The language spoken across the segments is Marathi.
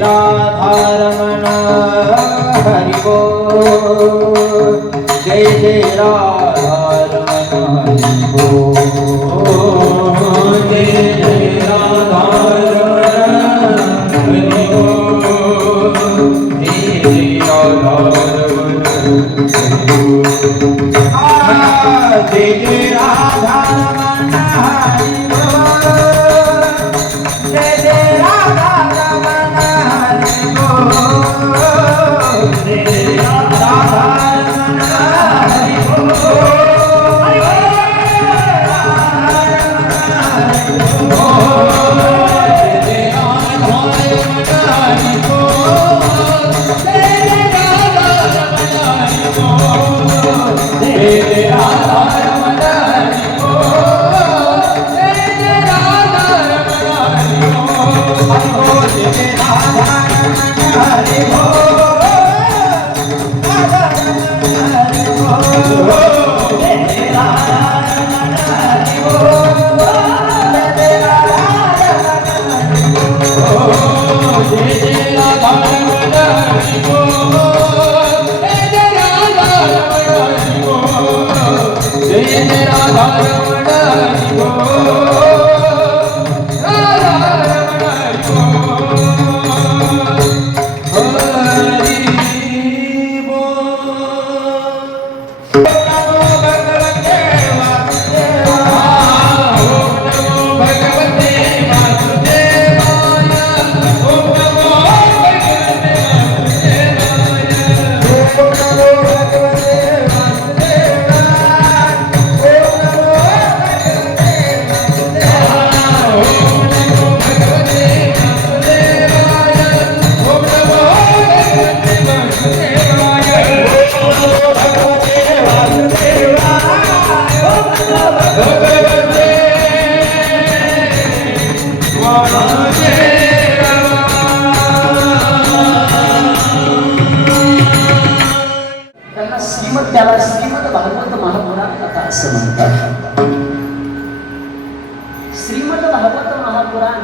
राधा त्याला श्रीमद भागवत महापुराण कथा असं म्हणतात. श्रीमद भागवत महापुराण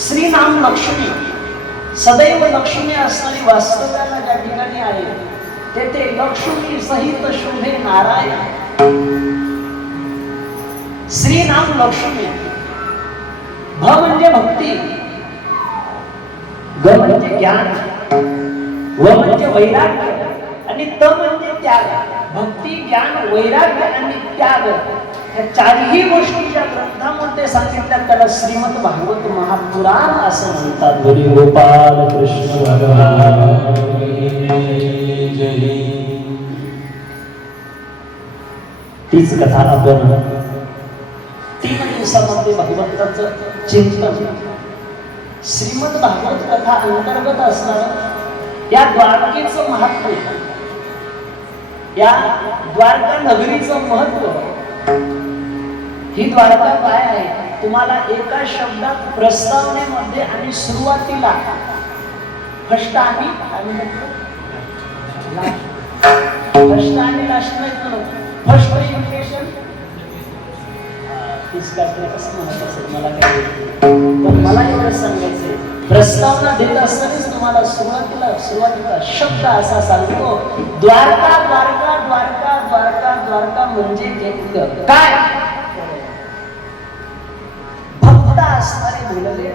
श्री नाम लक्ष्मी सदैव लक्ष्मी असणारी वास्तव्याला ज्या ठिकाणी आहे तेथे लक्ष्मी सहित शोभे नारायण. श्री नाम लक्ष्मी. भ म्हणजे भक्ती, ग म्हणजे ज्ञान, व म्हणजे वैराग्य आणि त म्हणजे त्याग. भक्ती, ज्ञान, वैराग्य आणि त्याग या चारही गोष्टी ज्या ग्रंथामध्ये सांगितल्या त्याला श्रीमद भागवत महापुराण असं म्हणतात. हरी गोपाल कृष्ण भगवान जय. तीच कथा आपण 3 दिवसामध्ये भगवंताचं चिंतन श्रीमद भागवत कथा अंतर्गत असणार या द्वारकेचं महात्म्य, या द्वारका नगरीचं महत्व. ही द्वारका काय आहे तुम्हाला एका शब्दात प्रस्तावनेमध्ये आणि सुरुवातीला फर्स्ट आणि लास्ट फर्स्ट इम्प्रेशन कसं म्हणत असेल मला काय, पण मला एवढं सांगायचंय प्रस्तावना देत असतानाच तुम्हाला सुरुवातीला शब्द असा सांगतो द्वारका द्वारका द्वारका द्वारका द्वारका म्हणजे नेमकं काय. भक्त असणारे भुलले,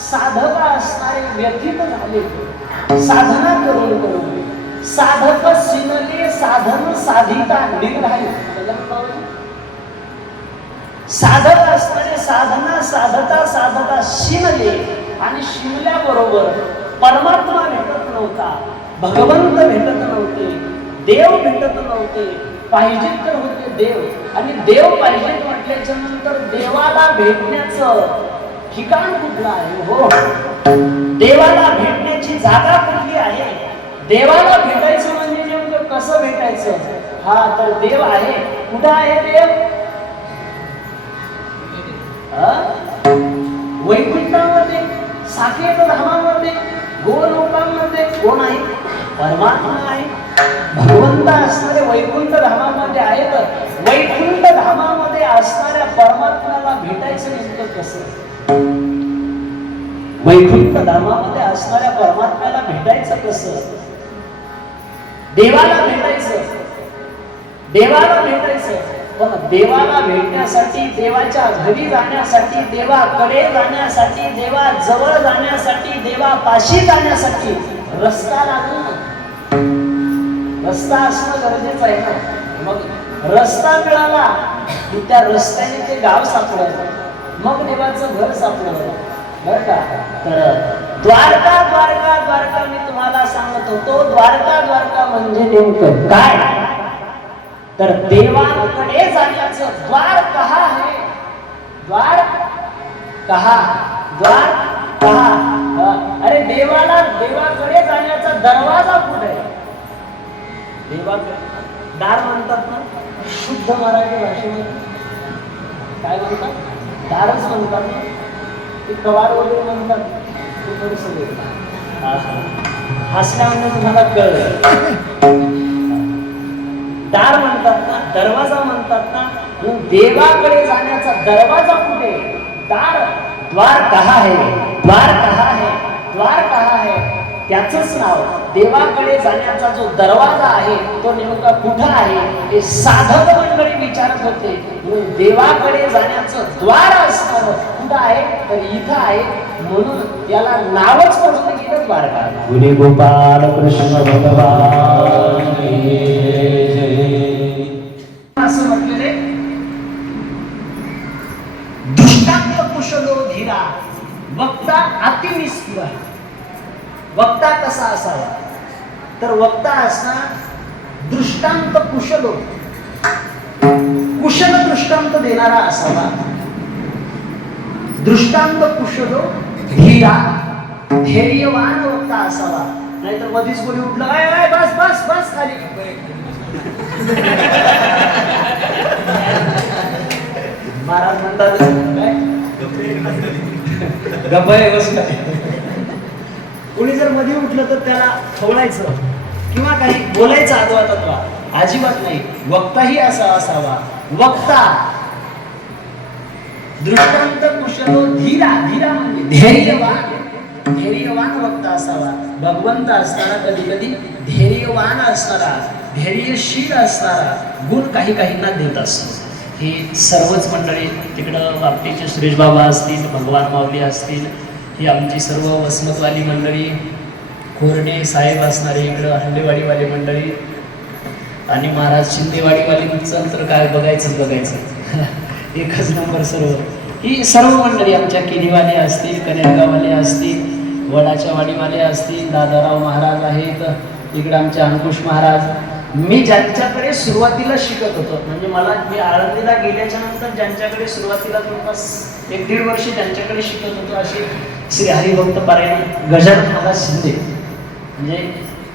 साधक असणारे व्यथित झाले, साधना करून साधक सिनले, साधन साधिता निघाले. साधक असणारे साधना साधता शिनले आणि शिनल्याबरोबर परमात्मा भेटत नव्हता, भगवंत भेटत नव्हते, देव भेटत नव्हते. पाहिजे तर होते देव आणि देव पाहिजे म्हटल्याच्या नंतर देवाला भेटण्याचं ठिकाण कुठलं आहे. हो, देवाला भेटण्याची जागा कुठली आहे. देवाला भेटायचं म्हणजे नेमकं कसं भेटायचं. हा तर देव आहे. कुठं आहे देव. वैकुंठामध्ये, साकेत धामामध्ये, गोलोकांमध्ये कोण आहे. परमात्मा आहे. भगवंत असणारे वैकुंठ धामामध्ये आहेत. वैकुंठ धामामध्ये असणाऱ्या परमात्म्याला भेटायचं नेमकं कसं. वैकुंठ धामामध्ये असणाऱ्या परमात्म्याला भेटायचं कसं. देवाला भेटायचं पण देवाला भेटण्यासाठी, देवाच्या घरी जाण्यासाठी, देवाकडे जाण्यासाठी, देवाजवळ जाण्यासाठी, देवापाशी जाण्यासाठी रस्ता लागतो ना. रस्ता असणं गरजेचं आहे ना. मग रस्ता मिळाला की त्या रस्त्याने ते गाव सापडलं, मग देवाचं घर सापडलं. बरं का. तर द्वारका द्वारका द्वारका मी तुम्हाला सांगत होतो. द्वारका द्वारका म्हणजे नेमकं काय तर देवाकडे जाण्याचं द्वार कहा है. द्वार कहा द्वार कहा. अरे देवाकडे जाण्याचा दरवाजा कुठे आहे? देवाकडे दार म्हणतात ना शुद्ध मराठी भाषेमध्ये, काय म्हणतात? दारच म्हणतात ना. ते कवार वगैरे म्हणतात. ते थोडंसं हसल्यामुळे तुम्हाला कळलं. दार म्हणतात ना, दरवाजा म्हणतात ना. देवाकडे जाण्याचा दरवाजा कुठे? दार. द्वार कहा है, द्वार कहा है, द्वार कहा है. त्याचंच नाव देवाकडे जाण्याचा जो दरवाजा आहे तो नेमका कुठं आहे हे साधक मंडळी विचारत होते. देवाकडे जाण्याचं द्वार असणार कुठं आहे तर इथं आहे, म्हणून याला नावच पडून गेलं द्वारका. गुरु गोपाल कृष्ण भगवान असं म्हटलेले दृष्टांत कुशलो धीरा वक्ता अति निष्ठुर. वक्ता कसा असावा तर वक्ता असणार दृष्टांत कुशलो, कुशल दृष्टांत देणारा असावा. दृष्टांत कुशलो धीरा, धैर्यवान वक्ता असावा. नाहीतर मधीच कोणी उठलं बस बस बस खाली महाराज म्हणतात गप्पा बस. कोणी जर मध्ये उठलं तर त्याला ठोळायचं किंवा काही बोलायचं आदवा तत्वा अजिबात नाही. वक्ताही असा असावा. वक्ता दृष्टांत कुशलो धीरा, धीरा म्हणजे धैर्यवान, धैर्यवान वक्ता असावा. भगवंत असताना कधी कधी धैर्यवान असणारा, धैर्यशील असणारा गुण काही काहींना देत असतो. हे सर्वच मंडळी तिकडं बापटीचे सुरेश बाबा असतील, भगवान माऊली असतील, ही आमची सर्व वसमतवाली मंडळी, कोरडे साहेब असणारे इकडं हंडेवाडीवाली मंडळी आणि महाराज शिंदेवाडीवालींचं तर काय बघायचं एकच नंबर. सर्व ही सर्व मंडळी आमच्या किनीवाले असतील, कनेरगाववाले असतील, वडाच्या वाडीवाले असतील, दादाराव महाराज आहेत, इकडे आमचे अंकुश महाराज. मी ज्यांच्याकडे सुरुवातीला शिकत होतो म्हणजे मी आळंदीला गेल्याच्या नंतर ज्यांच्याकडे सुरुवातीला जवळपास 1-1.5 वर्ष ज्यांच्याकडे शिकत होतो असे श्री हरिभक्त पारायण गजानन महाराज शिंदे, म्हणजे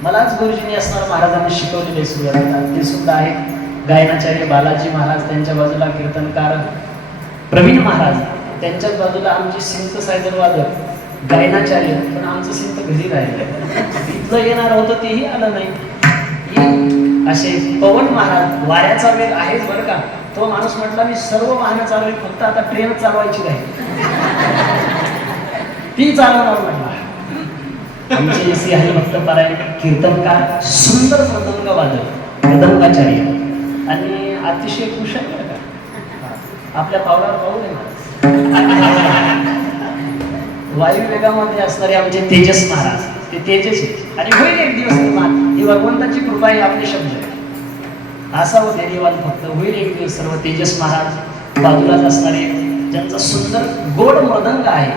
मलाच गुरुजींनी असणार महाराजांनी शिकवलेले सुरुवातीला ते सुद्धा आहेत. गायनाचार्य बालाजी महाराज, त्यांच्या बाजूला कीर्तनकार प्रवीण महाराज, त्यांच्याच बाजूला आमची सिंथसायझर वादक गायनाचार्य, पण आमचं सिंथ घरी राहिलं, इथलं येणार होतं तेही आलं नाही. असे पवन महाराज, वाऱ्याचा वेग आहेच बरं का. तो माणूस म्हटला मी सर्व वाहनं चालवली, फक्त आता ट्रेन चालवायची नाही, ती चालवणार म्हटला. आमचे श्री हरिभक्त पारायण कीर्तनकार, सुंदर मृदंग वादक, मृदंगाचार्य आणि अतिशय कुशल बरं का. आपल्या पावलावर पाऊल आहे. वायू वेगामध्ये असणारे आमचे तेजस महाराज, ते तेजस आहे आणि होईल एक दिवस निर्माण. ही भगवंताची कृपा आहे. आपले शब्द असावं धैर्यवान फक्त, होईल एक दिवस. सर्व तेजस महाराज बाजूलाच असणारे, ज्यांचा सुंदर गोड मृदंग आहे,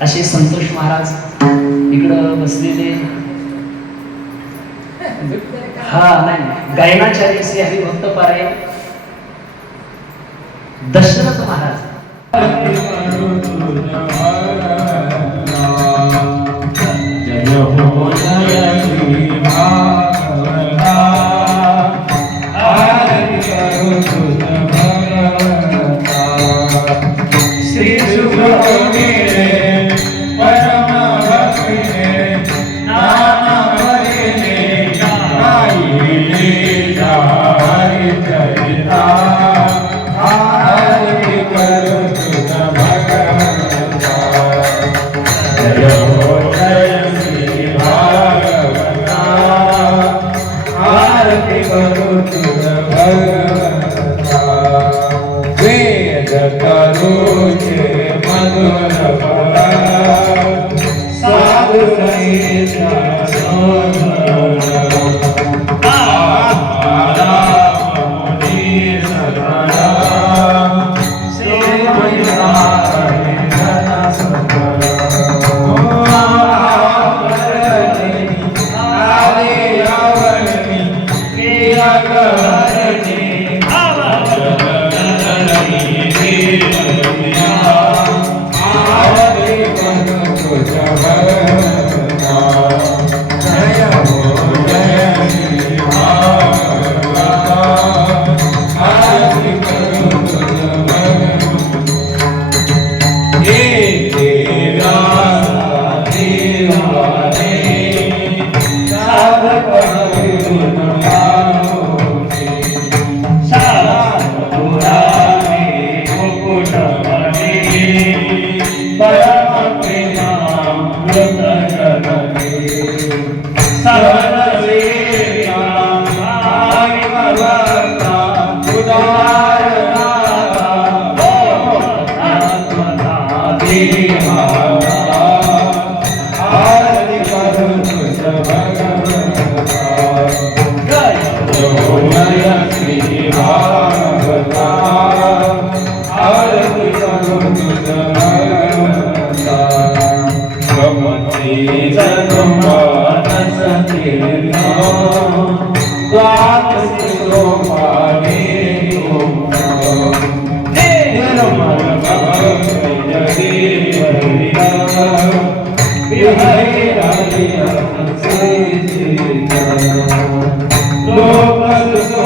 असे संतोष महाराज इकडं बसलेले. नाही गायनाचार्य श्री हरिभक्त पारायण दशरथ महाराज. जय हो जय श्री भागवता, आरती करो तुझ भगवता. श्री सुखदेव परम भक्ति नाम हरिने गाई जाई चरिता, आरती करो तुझ भगवता. जय हो जय श्री भागवता, आरती करो तुझ भगवता. वेद करुचे मधुर फला, साधु सहित Yeah. आरती करू तुझ भगवंता जय श्री भागवता आरती करू तुझ भगवंता गमती जन्मानस कीर्तन स्वागती गोपाने निर्मल भगवत जय बिहारी राजी लोक